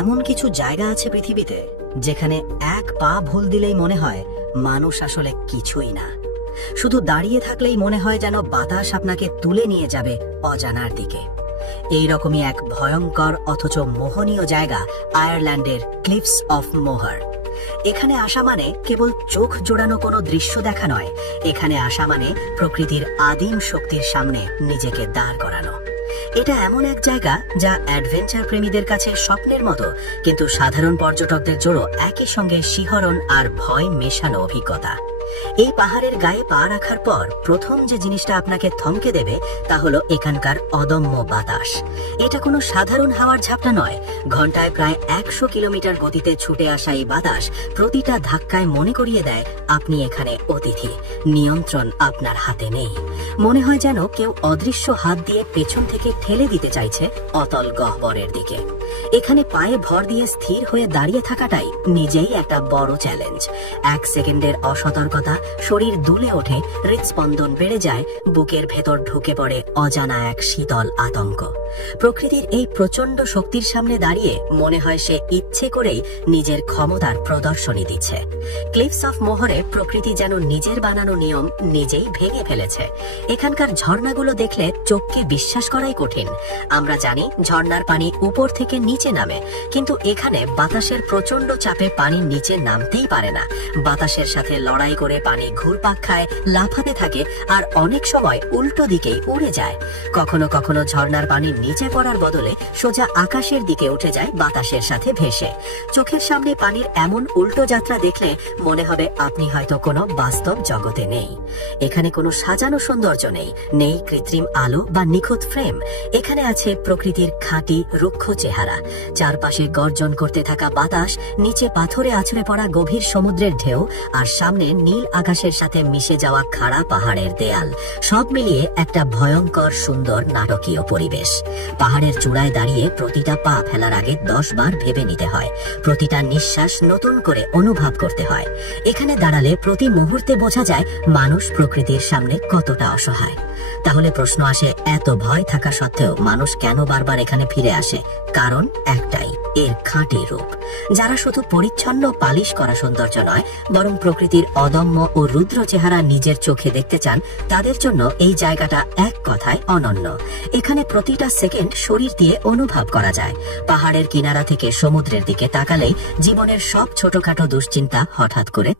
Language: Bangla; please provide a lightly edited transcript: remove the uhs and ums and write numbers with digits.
এমন কিছু জায়গা আছে পৃথিবীতে যেখানে এক পা ভুল দিলেই মনে হয় মানুষ আসলে কিছুই না। শুধু দাঁড়িয়ে থাকলেই মনে হয় যেন বাতাস আপনাকে তুলে নিয়ে যাবে অজানার দিকে। এই রকমই এক ভয়ঙ্কর অথচ মোহনীয় জায়গা আয়ারল্যান্ডের ক্লিফস অফ মোহার। এখানে আসা মানে কেবল চোখ জোড়ানো কোনো দৃশ্য দেখা নয়, এখানে আসা মানে প্রকৃতির আদিম শক্তির সামনে নিজেকে দাঁড় করানো। এটা এমন এক জায়গা যা অ্যাডভেঞ্চার প্রেমীদের কাছে স্বপ্নের মতো, কিন্তু সাধারণ পর্যটকদের জন্য একই সঙ্গে শিহরণ আর ভয় মেশানো অভিজ্ঞতা। এই পাহাড়ের গায়ে পা রাখার পর প্রথম যে জিনিসটা আপনাকে থমকে দেবে তা হলো এখানকার অদম্য বাতাস। এটা কোনো সাধারণ হাওয়ার ঝাপটা নয়, ঘন্টায় প্রায় 100 কিলোমিটার গতিতে ছুটে আসা এই বাতাস প্রতিটা ধাক্কায় মনে করিয়ে দেয় আপনি এখানে অতিথি, নিয়ন্ত্রণ আপনার হাতে নেই। মনে হয় যেন কেউ অদৃশ্য হাত দিয়ে পেছন থেকে ঠেলে দিতে চাইছে অতল গহ্বরের দিকে। এখানে পায়ে ভর দিয়ে স্থির হয়ে দাঁড়িয়ে থাকাটাই নিজেই একটা বড় চ্যালেঞ্জ। 1 সেকেন্ডের অসতর্কতা, শরীর দুলে ওঠে, হৃদস্পন্দন বেড়ে যায়, বুকের ভেতর ঢুকে পড়ে অজানা এক শীতল আতঙ্ক। প্রকৃতির এই প্রচন্ড শক্তির সামনে দাঁড়িয়ে মনে হয় সে ইচ্ছে করেই নিজের ক্ষমতার প্রদর্শনী দিচ্ছে। ক্লিফস অফ মোহরে প্রকৃতি যেন নিজের বানানো নিয়ম নিজেই ভেঙে ফেলেছে। এখানকার ঝর্ণাগুলো দেখলে চোখকে বিশ্বাস করাই কঠিন। আমরা জানি ঝর্ণার পানি উপর থেকে নিচে নামে, কিন্তু এখানে বাতাসের প্রচন্ড চাপে পানি নিচে নামতেই পারে না। বাতাসের সাথে লড়াই করে পানি ঘুরপাক খায়, লাফাতে থাকে, আর অনেক সময় উল্টো দিকেই উড়ে যায়। কখনো কখনো ঝর্ণার পানি নিচে পড়ার বদলে সোজা আকাশের দিকে উঠে যায় বাতাসের সাথে ভেসে। চোখের সামনে পানির এমন উল্টো যাত্রা দেখলে মনে হবে আপনি হয়তো কোনো বাস্তব জগতে নেই। এখানে কোনো সাজানো সৌন্দর্য নেই, নেই কৃত্রিম আলো বা নিখুঁত ফ্রেম। এখানে আছে প্রকৃতির খাঁটি রুক্ষ চেহারা। চারপাশে গর্জন করতে থাকা বাতাস, নিচে পাথরে আছড়ে পড়া গভীর সমুদ্রের ঢেউ, আর সামনে নীল আকাশের সাথে মিশে যাওয়া খাড়া পাহাড়ের দেয়াল। সব মিলিয়ে একটা ভয়ঙ্কর সুন্দর নাটকীয় পরিবেশ। পাহাড়ের চূড়ায় দাঁড়িয়ে প্রতিটা পা ফেলার আগে 10 বার ভেবে নিতে হয়, প্রতিটা নিঃশ্বাস নতুন করে অনুভব করতে হয়। এখানে দাঁড়ালে প্রতি মুহূর্তে বোঝা যায় মানুষ প্রকৃতির সামনে কতটা অসহায়। তাহলে প্রশ্ন আসে, এত ভয় থাকা সত্ত্বেও মানুষ কেন বারবার এখানে ফিরে আসে? কারণ একটাই, এর খাঁটি রূপ। যারা শুধু পরিচ্ছন্ন পালিশ করা সৌন্দর্য নয়, বরং প্রকৃতির অদম্য ও রুদ্র চেহারা নিজের চোখে দেখতে চান, তাদের জন্য এই জায়গাটা এক কথায় অনন্য। এখানে প্রতিটা সেকেন্ড শরীর দিয়ে অনুভব করা যায়। পাহাড়ের কিনারা থেকে সমুদ্রের দিকে তাকালেই জীবনের সব ছোটখাটো দুশ্চিন্তা হঠাৎ করে